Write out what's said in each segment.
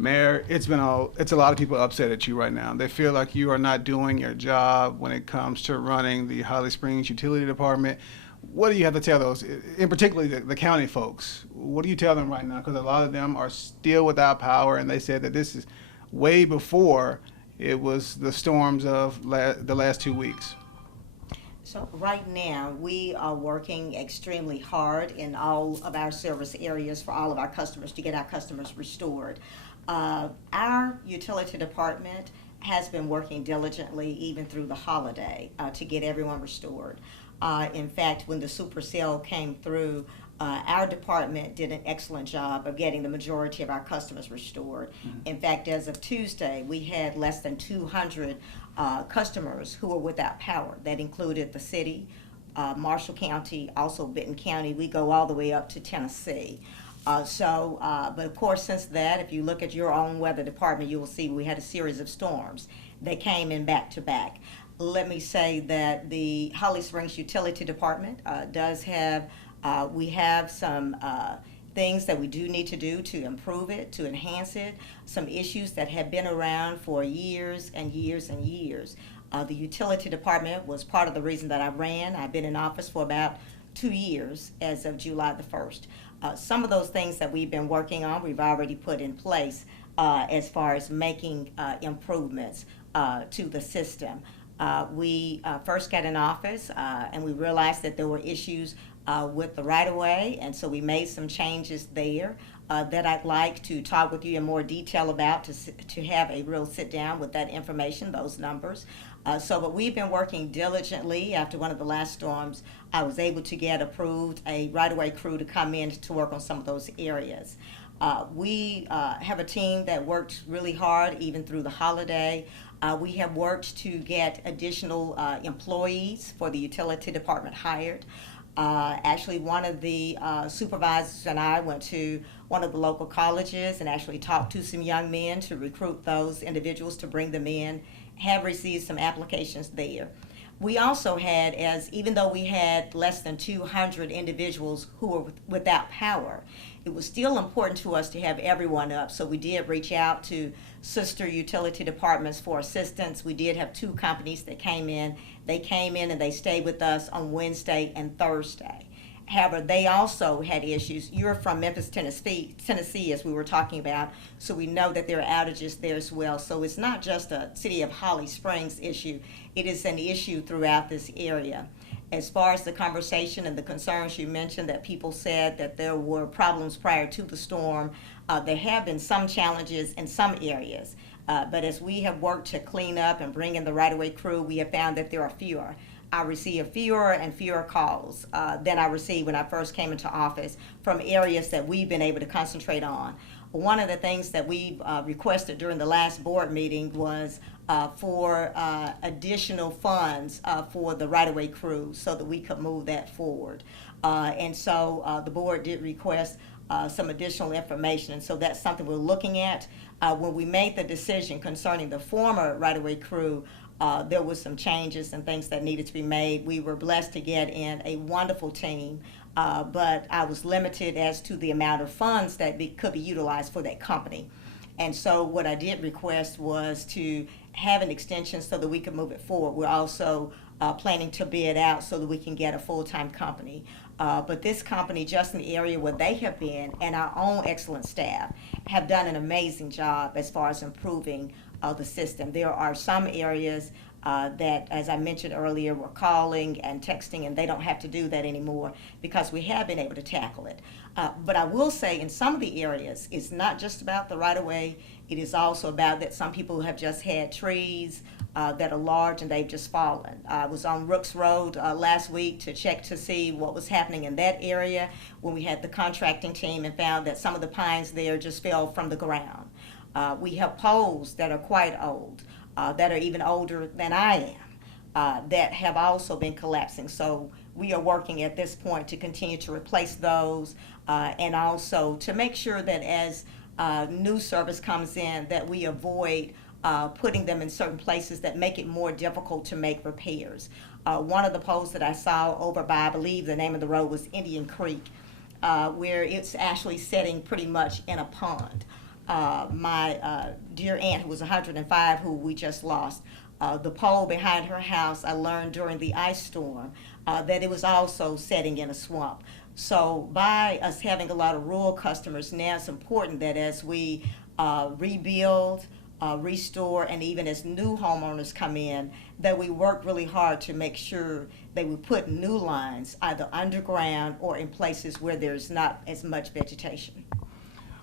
Mayor, it's a lot of people upset at you right now. They feel like you are not doing your job when it comes to running the Holly Springs Utility Department. What do you have to tell those, in particularly the county folks? What do you tell them right now? Because a lot of them are still without power, and they said that this is way before it was the storms of the last 2 weeks. So right now, we are working extremely hard in all of our service areas for all of our customers to get our customers restored. Our utility department has been working diligently even through the holiday to get everyone restored. In fact, when the supercell came through, our department did an excellent job of getting the majority of our customers restored. In fact, as of Tuesday, we had less than 200 customers who were without power. That included the city, Marshall County, also Benton County. We go all the way up to Tennessee. But of course, since that, if you look at your own weather department, you will see we had a series of storms. They came in back to back. Let me say that the Holly Springs Utility Department does have, we have some things that we do need to do to improve it, to enhance it, some issues that have been around for years and years and years. The utility department was part of the reason that I ran. I've been in office for about 2 years as of July the 1st. Some of those things that we've been working on, we've already put in place as far as making improvements to the system. We first got in office and we realized that there were issues with the right-of-way, and so we made some changes there that I'd like to talk with you in more detail about to have a real sit-down with that information, those numbers. But we've been working diligently. After one of the last storms, I was able to get approved a right-of-way crew to come in to work on some of those areas. We have a team that worked really hard even through the holiday. We have worked to get additional employees for the utility department hired. Actually, one of the supervisors and I went to one of the local colleges and actually talked to some young men to recruit those individuals to bring them in, have received some applications there. We also had, even though we had less than 200 individuals who were without power, it was still important to us to have everyone up. So we did reach out to sister utility departments for assistance. We did have two companies that came in. They came in and they stayed with us on Wednesday and Thursday. However, they also had issues. You're from Memphis, Tennessee, as we were talking about, so we know that there are outages there as well. So it's not just a city of Holly Springs issue. It is an issue throughout this area. As far as the conversation and the concerns you mentioned, that people said that there were problems prior to the storm, there have been some challenges in some areas. But as we have worked to clean up and bring in the right-of-way crew, we have found that there are fewer. I receive fewer and fewer calls than I received when I first came into office from areas that we've been able to concentrate on. One of the things that we requested during the last board meeting was for additional funds for the right-of-way crew so that we could move that forward. The board did request some additional information, and so that's something we're looking at. When we made the decision concerning the former right-of-way crew, there was some changes and things that needed to be made. We were blessed to get in a wonderful team, but I was limited as to the amount of funds that could be utilized for that company. And so what I did request was to have an extension so that we could move it forward. We're also planning to bid out so that we can get a full-time company. But this company, just in the area where they have been, and our own excellent staff, have done an amazing job as far as improving the system. There are some areas that, as I mentioned earlier, we're calling and texting, and they don't have to do that anymore because we have been able to tackle it. But I will say in some of the areas, it's not just about the right-of-way. It is also about that some people have just had trees that are large and they've just fallen. I was on Rooks Road last week to check to see what was happening in that area when we had the contracting team and found that some of the pines there just fell from the ground. We have poles that are quite old, that are even older than I am, that have also been collapsing. So we are working at this point to continue to replace those and also to make sure that as new service comes in that we avoid putting them in certain places that make it more difficult to make repairs. One of the poles that I saw over by, I believe the name of the road was Indian Creek, where it's actually setting pretty much in a pond. my dear aunt, who was 105, who we just lost, the pole behind her house, I learned during the ice storm that it was also setting in a swamp. So by us having a lot of rural customers, now it's important that as we rebuild, restore, and even as new homeowners come in, that we work really hard to make sure that we put new lines either underground or in places where there's not as much vegetation.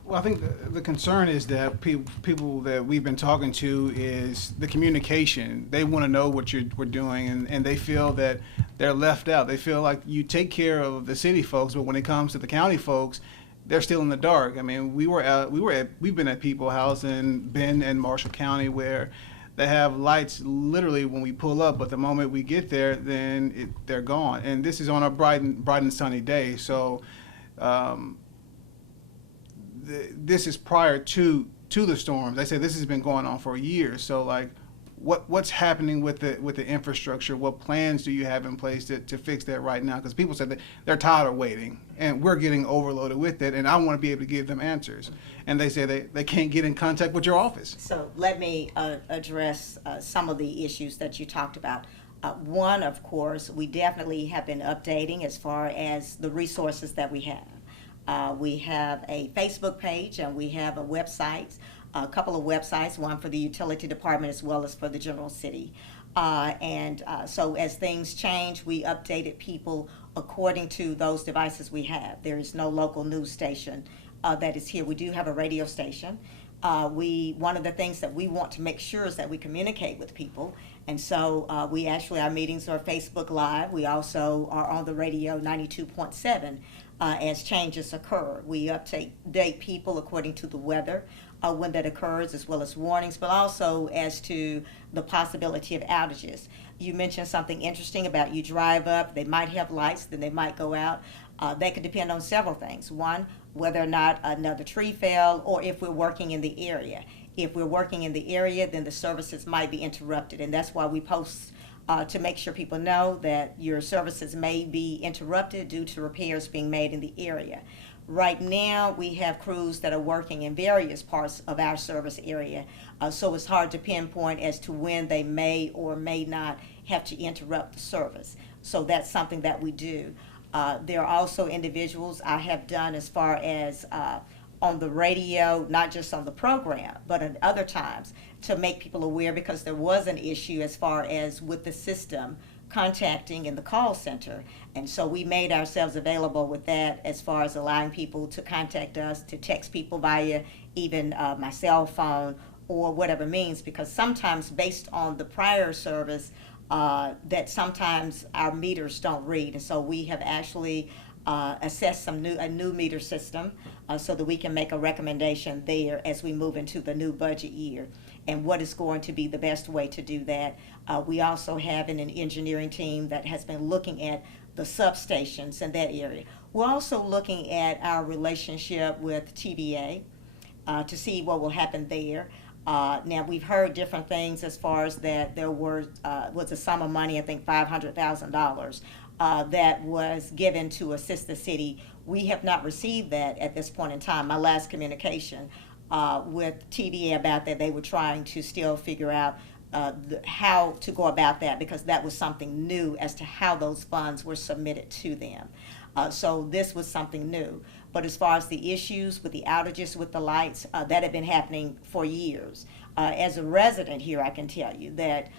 Well, I think the concern is that people that we've been talking to is the communication. They want to know what we're doing, and they feel that they're left out. They feel like you take care of the city folks, but when it comes to the county folks, they're still in the dark. I mean, we've been at People House in Benton and Marshall County where they have lights literally when we pull up, but the moment we get there, then they're gone. And this is on a bright and sunny day, so. This is prior to the storms. They say this has been going on for years. So like, what's happening with the infrastructure? What plans do you have in place to fix that right now? Because people said that they're tired of waiting, and we're getting overloaded with it. And I want to be able to give them answers. And they say they can't get in contact with your office. So let me address some of the issues that you talked about. One, of course, we definitely have been updating as far as the resources that we have. We have a Facebook page and we have a couple of websites, one for the utility department as well as for the general city. So as things change, we updated people according to those devices we have. There is no local news station that is here. We do have a radio station. One of the things that we want to make sure is that we communicate with people. And so our meetings are Facebook Live. We also are on the radio 92.7. As changes occur. We update people according to the weather when that occurs, as well as warnings, but also as to the possibility of outages. You mentioned something interesting about you drive up, they might have lights, then they might go out. That could depend on several things. One, whether or not another tree fell, or if we're working in the area. If we're working in the area, then the services might be interrupted, and that's why we post to make sure people know that your services may be interrupted due to repairs being made in the area. Right now, we have crews that are working in various parts of our service area, so it's hard to pinpoint as to when they may or may not have to interrupt the service. So that's something that we do. There are also individuals I have done as far as on the radio, not just on the program, but at other times to make people aware, because there was an issue as far as with the system contacting in the call center. And so we made ourselves available with that as far as allowing people to contact us, to text people via even my cell phone or whatever means, because sometimes based on the prior service that sometimes our meters don't read. And so we have actually assessed a new meter system so that we can make a recommendation there as we move into the new budget year and what is going to be the best way to do that. We also have an engineering team that has been looking at the substations in that area. We're also looking at our relationship with TVA to see what will happen there. Now, we've heard different things as far as that there was a sum of money, I think $500,000, that was given to assist the city. We have not received that at this point in time. My last communication with TVA about that, they were trying to still figure out how to go about that, because that was something new as to how those funds were submitted to them. So this was something new. But as far as the issues with the outages with the lights, that had been happening for years. As a resident here, I can tell you that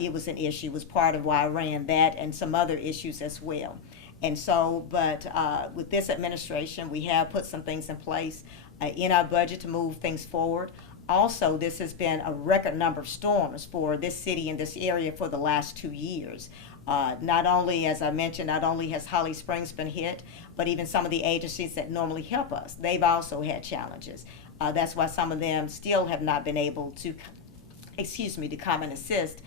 it was an issue. It was part of why I ran that and some other issues as well. And so, but with this administration, we have put some things in place in our budget to move things forward. Also, this has been a record number of storms for this city and this area for the last 2 years. Not only, as I mentioned, not only has Holly Springs been hit, but even some of the agencies that normally help us, they've also had challenges. That's why some of them still have not been able to, to come and assist,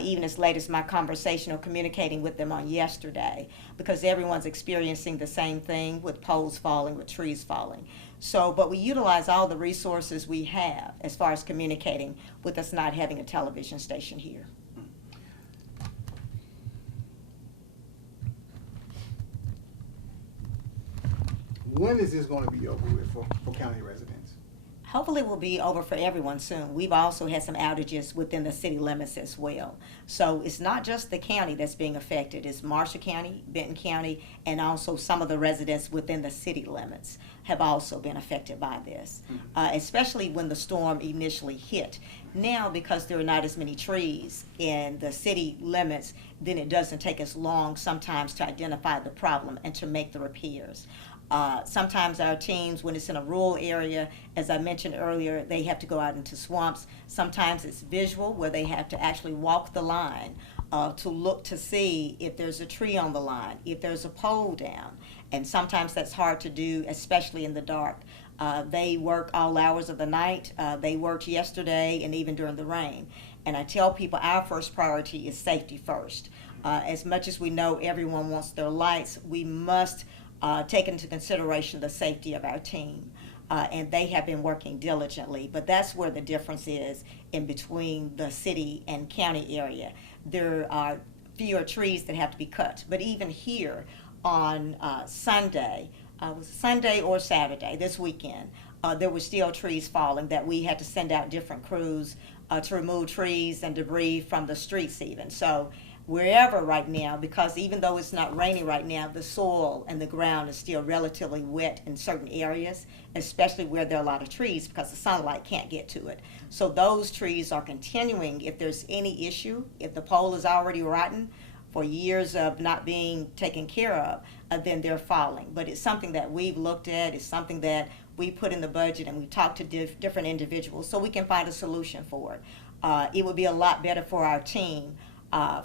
even as late as my conversation or communicating with them on yesterday, because everyone's experiencing the same thing with poles falling, with trees falling. So, but we utilize all the resources we have as far as communicating with us not having a television station here. When is this going to be over with for county residents? Hopefully it will be over for everyone soon. We've also had some outages within the city limits as well. So it's not just the county that's being affected. It's Marshall County, Benton County, and also some of the residents within the city limits have also been affected by this, especially when the storm initially hit. Now, because there are not as many trees in the city limits, then it doesn't take as long sometimes to identify the problem and to make the repairs. Sometimes our teams, when it's in a rural area, as I mentioned earlier, they have to go out into swamps. Sometimes it's visual, where they have to actually walk the line to look to see if there's a tree on the line, if there's a pole down. And sometimes that's hard to do, especially in the dark. They work all hours of the night. They worked yesterday and even during the rain. And I tell people our first priority is safety first. As much as we know everyone wants their lights, we must take into consideration the safety of our team. And they have been working diligently. But that's where the difference is in between the city and county area. There are fewer trees that have to be cut. But even here on Sunday, was it Sunday or Saturday this weekend, there were still trees falling that we had to send out different crews to remove trees and debris from the streets even. So wherever right now, because even though it's not raining right now, the soil and the ground is still relatively wet in certain areas, especially where there are a lot of trees because the sunlight can't get to it. So those trees are continuing. If there's any issue, if the pole is already rotten for years of not being taken care of, then they're falling. But it's something that we've looked at. It's something that we put in the budget, and we talk to different individuals so we can find a solution for it. It would be a lot better for our team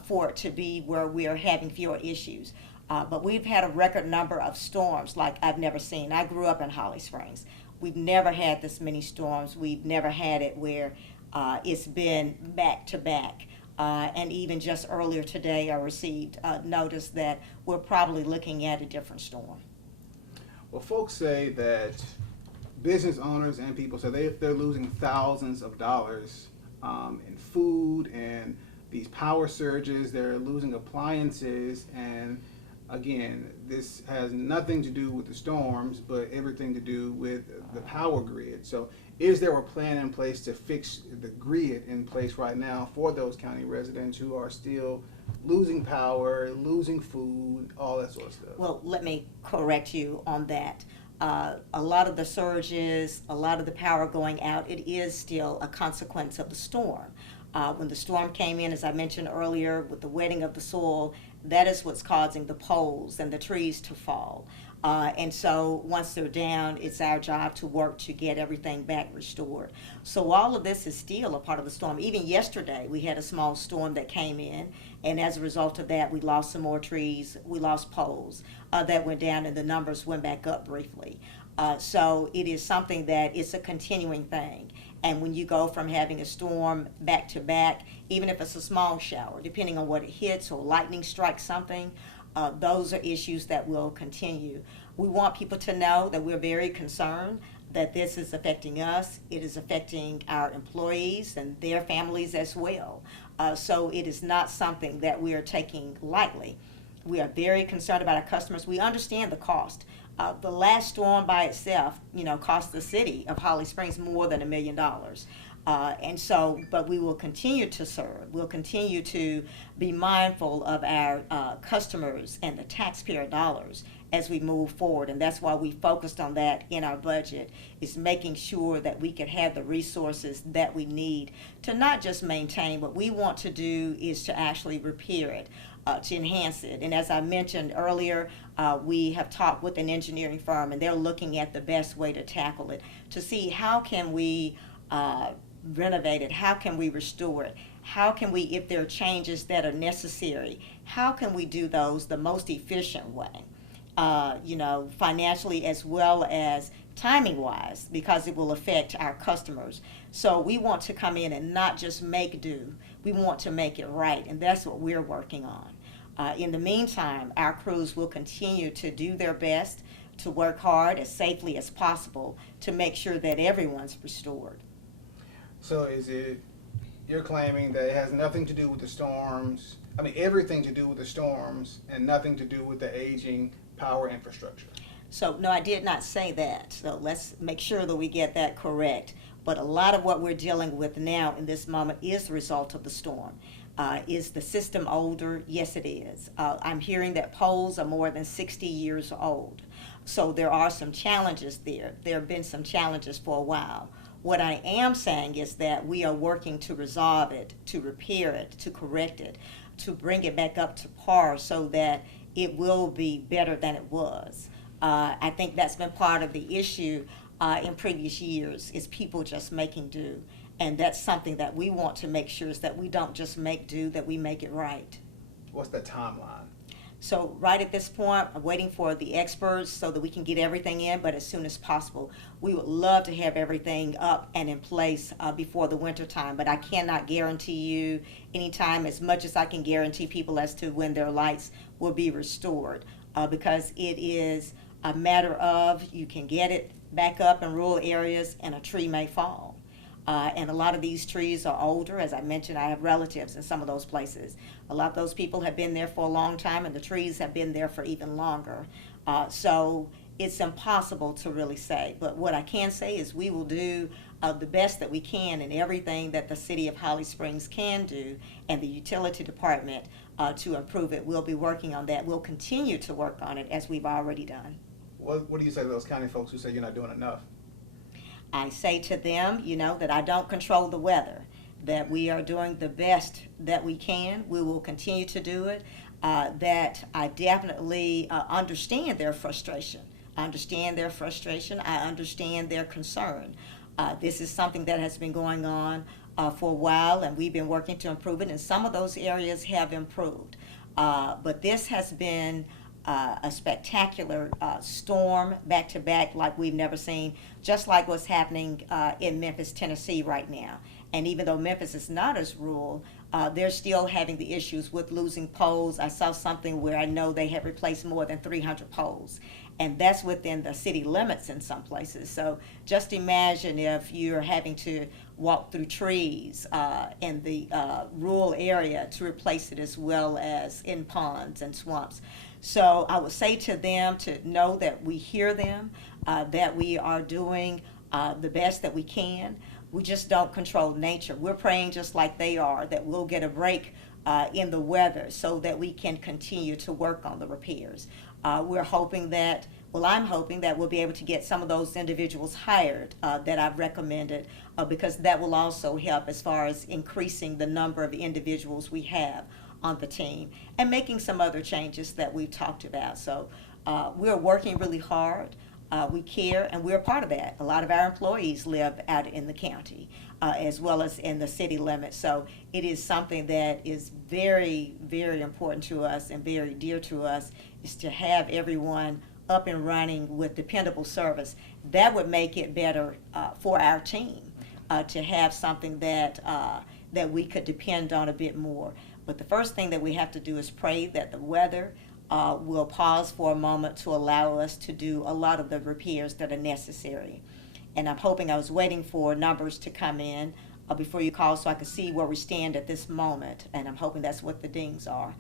for it to be where we are having fewer issues. But we've had a record number of storms like I've never seen. I grew up in Holly Springs. We've never had this many storms. We've never had it where it's been back to back. And even just earlier today, I received notice that we're probably looking at a different storm. Well, folks say that business owners and people say they're losing thousands of dollars in food and these power surges. They're losing appliances, and again, this has nothing to do with the storms, but everything to do with the power grid. So is there a plan in place to fix the grid in place right now for those county residents who are still losing power, losing food, all that sort of stuff? Well, let me correct you on that. A lot of the surges, a lot of the power going out, it is still a consequence of the storm. When the storm came in, as I mentioned earlier, with the wetting of the soil, that is what's causing the poles and the trees to fall. And so once they're down, it's our job to work to get everything back restored. So all of this is still a part of the storm. Even yesterday, we had a small storm that came in, and as a result of that, we lost some more trees, we lost poles that went down, and the numbers went back up briefly. So it is something that it's a continuing thing. And when you go from having a storm back to back, even if it's a small shower, depending on what it hits or lightning strikes something, those are issues that will continue. We want people to know that we're very concerned that this is affecting us. It is affecting our employees and their families as well. So it is not something that we are taking lightly. We are very concerned about our customers. We understand the cost. The last storm by itself, cost the city of Holly Springs more than $1 million. And so, but we will continue to serve. We'll continue to be mindful of our customers and the taxpayer dollars as we move forward. And that's why we focused on that in our budget, is making sure that we can have the resources that we need to not just maintain. What we want to do is to actually repair it, to enhance it. And as I mentioned earlier, we have talked with an engineering firm, and they're looking at the best way to tackle it, to see how can we renovate it, how can we restore it, how can we, if there are changes that are necessary, how can we do those the most efficient way, financially as well as timing wise, because it will affect our customers. So we want to come in and not just make do, we want to make it right, and that's what we're working on. In the meantime, our crews will continue to do their best to work hard as safely as possible to make sure that everyone's restored. So is it, you're claiming that it has nothing to do with the storms, everything to do with the storms and nothing to do with the aging power infrastructure? So, no, I did not say that. So let's make sure that we get that correct. But a lot of what we're dealing with now in this moment is the result of the storm. Is the system older? Yes, it is. I'm hearing that poles are more than 60 years old. So there are some challenges there. There have been some challenges for a while. What I am saying is that we are working to resolve it, to repair it, to correct it, to bring it back up to par so that it will be better than it was. I think that's been part of the issue in previous years is people just making do. And that's something that we want to make sure is that we don't just make do, that we make it right. What's the timeline? So right at this point, I'm waiting for the experts so that we can get everything in, but as soon as possible. We would love to have everything up and in place before the winter time, but I cannot guarantee you any time as much as I can guarantee people as to when their lights will be restored because it is a matter of you can get it back up in rural areas and a tree may fall. And a lot of these trees are older. As I mentioned, I have relatives in some of those places. A lot of those people have been there for a long time, and the trees have been there for even longer. So it's impossible to really say. But what I can say is we will do the best that we can in everything that the city of Holly Springs can do and the utility department to improve it. We'll be working on that. We'll continue to work on it as we've already done. What do you say to those county folks who say you're not doing enough? I say to them, that I don't control the weather, that we are doing the best that we can. We will continue to do it, that I definitely understand their frustration. I understand their frustration. I understand their concern. This is something that has been going on for a while, and we've been working to improve it, and some of those areas have improved. But this has been a spectacular storm back to back like we've never seen, just like what's happening in Memphis, Tennessee right now. And even though Memphis is not as rural, they're still having the issues with losing poles. I saw something where I know they have replaced more than 300 poles. And that's within the city limits in some places. So just imagine if you're having to walk through trees in the rural area to replace it as well as in ponds and swamps. So I would say to them to know that we hear them, that we are doing the best that we can. We just don't control nature. We're praying just like they are, that we'll get a break in the weather so that we can continue to work on the repairs. We're hoping that, I'm hoping that we'll be able to get some of those individuals hired that I've recommended because that will also help as far as increasing the number of individuals we have on the team and making some other changes that we've talked about. So we're working really hard. We care, and we're a part of that. A lot of our employees live out in the county as well as in the city limits. So it is something that is very, very important to us and very dear to us is to have everyone up and running with dependable service. That would make it better for our team to have something that we could depend on a bit more. But the first thing that we have to do is pray that the weather will pause for a moment to allow us to do a lot of the repairs that are necessary. And I'm hoping, I was waiting for numbers to come in before you call so I could see where we stand at this moment. And I'm hoping that's what the dings are,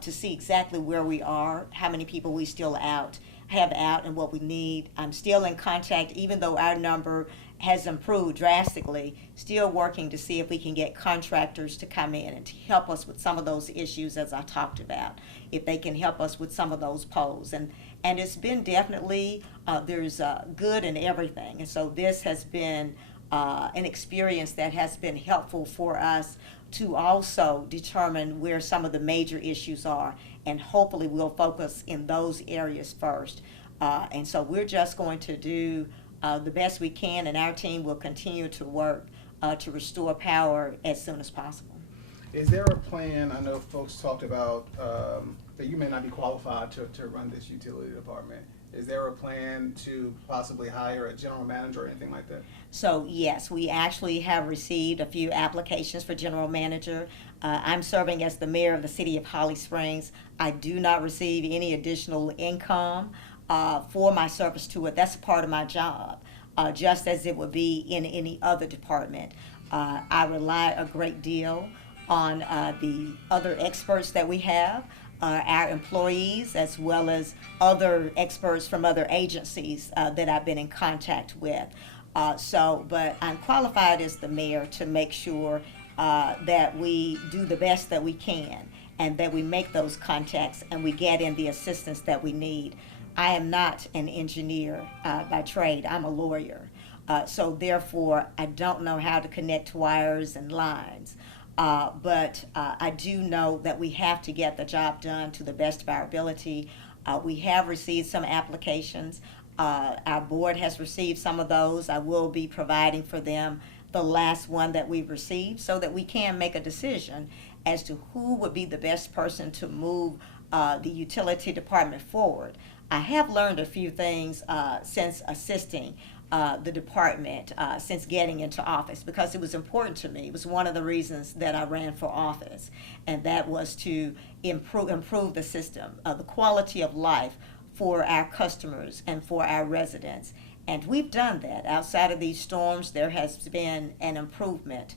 to see exactly where we are, how many people we still have out and what we need. I'm still in contact, even though our number has improved drastically, still working to see if we can get contractors to come in and to help us with some of those issues as I talked about, if they can help us with some of those poles. And it's been definitely, there's good in everything. And so this has been an experience that has been helpful for us to also determine where some of the major issues are. And hopefully we'll focus in those areas first. And so we're just going to do the best we can, and our team will continue to work to restore power as soon as possible. Is there a plan? I know folks talked about that you may not be qualified to run this utility department. Is there a plan to possibly hire a general manager or anything like that? So yes, we actually have received a few applications for general manager. I'm serving as the mayor of the city of Holly Springs. I do not receive any additional income for my service to it. That's part of my job, just as it would be in any other department. I rely a great deal on the other experts that we have our employees as well as other experts from other agencies that I've been in contact with. But I'm qualified as the mayor to make sure that we do the best that we can and that we make those contacts and we get in the assistance that we need. I am not an engineer by trade, I'm a lawyer. So therefore, I don't know how to connect wires and lines. But I do know that we have to get the job done to the best of our ability. We have received some applications. Our board has received some of those. I will be providing for them the last one that we've received so that we can make a decision as to who would be the best person to move the utility department forward. I have learned a few things since assisting the department since getting into office, because it was important to me. It was one of the reasons that I ran for office, and that was to improve the system, the quality of life for our customers and for our residents. And we've done that. Outside of these storms, there has been an improvement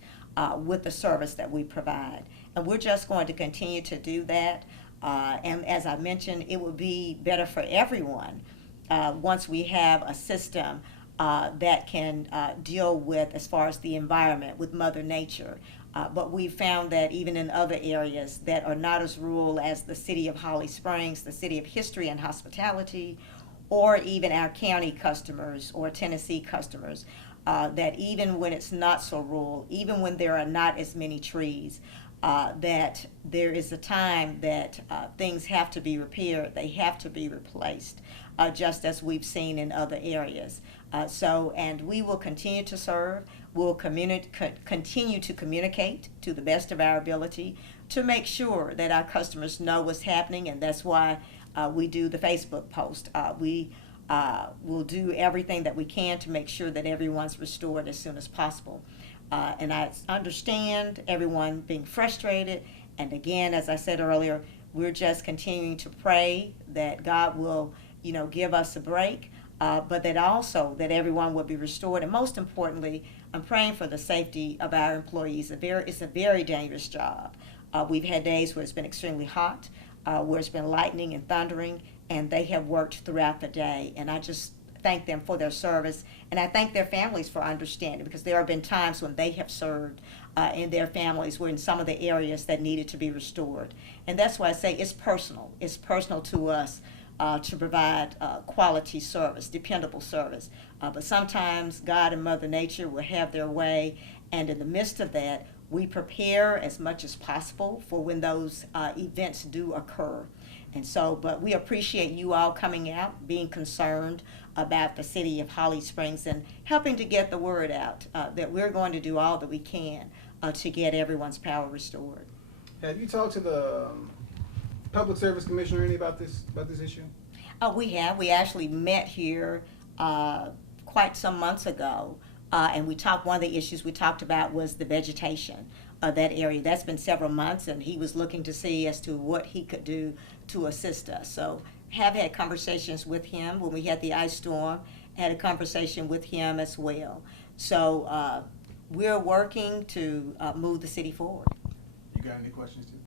with the service that we provide. And we're just going to continue to do that. And as I mentioned, it will be better for everyone once we have a system that can deal with, as far as the environment, with Mother Nature. But we found that even in other areas that are not as rural as the city of Holly Springs, the city of history and hospitality, or even our county customers or Tennessee customers, that even when it's not so rural, even when there are not as many trees, that there is a time that things have to be repaired, they have to be replaced, just as we've seen in other areas. And we will continue to serve. We'll continue to communicate to the best of our ability to make sure that our customers know what's happening, and that's why we do the Facebook post. We will do everything that we can to make sure that everyone's restored as soon as possible. And I understand everyone being frustrated. And again, as I said earlier, we're just continuing to pray that God will, give us a break, but that also that everyone will be restored. And most importantly, I'm praying for the safety of our employees. It's a very dangerous job. We've had days where it's been extremely hot, where it's been lightning and thundering, and they have worked throughout the day. And I just thank them for their service, and I thank their families for understanding, because there have been times when they have served and their families were in some of the areas that needed to be restored. And that's why I say it's personal. It's personal to us to provide quality service, dependable service. But sometimes God and Mother Nature will have their way, and in the midst of that, we prepare as much as possible for when those events do occur. And so, but we appreciate you all coming out, being concerned about the city of Holly Springs and helping to get the word out that we're going to do all that we can to get everyone's power restored. Have you talked to the Public Service Commissioner any about this issue? We have. We actually met here quite some months ago, and we talked. One of the issues we talked about was the vegetation of that area. That's been several months, and he was looking to see as to what he could do to assist us. So have had conversations with him when we had the ice storm, had a conversation with him as well. So we're working to move the city forward. You got any questions, too?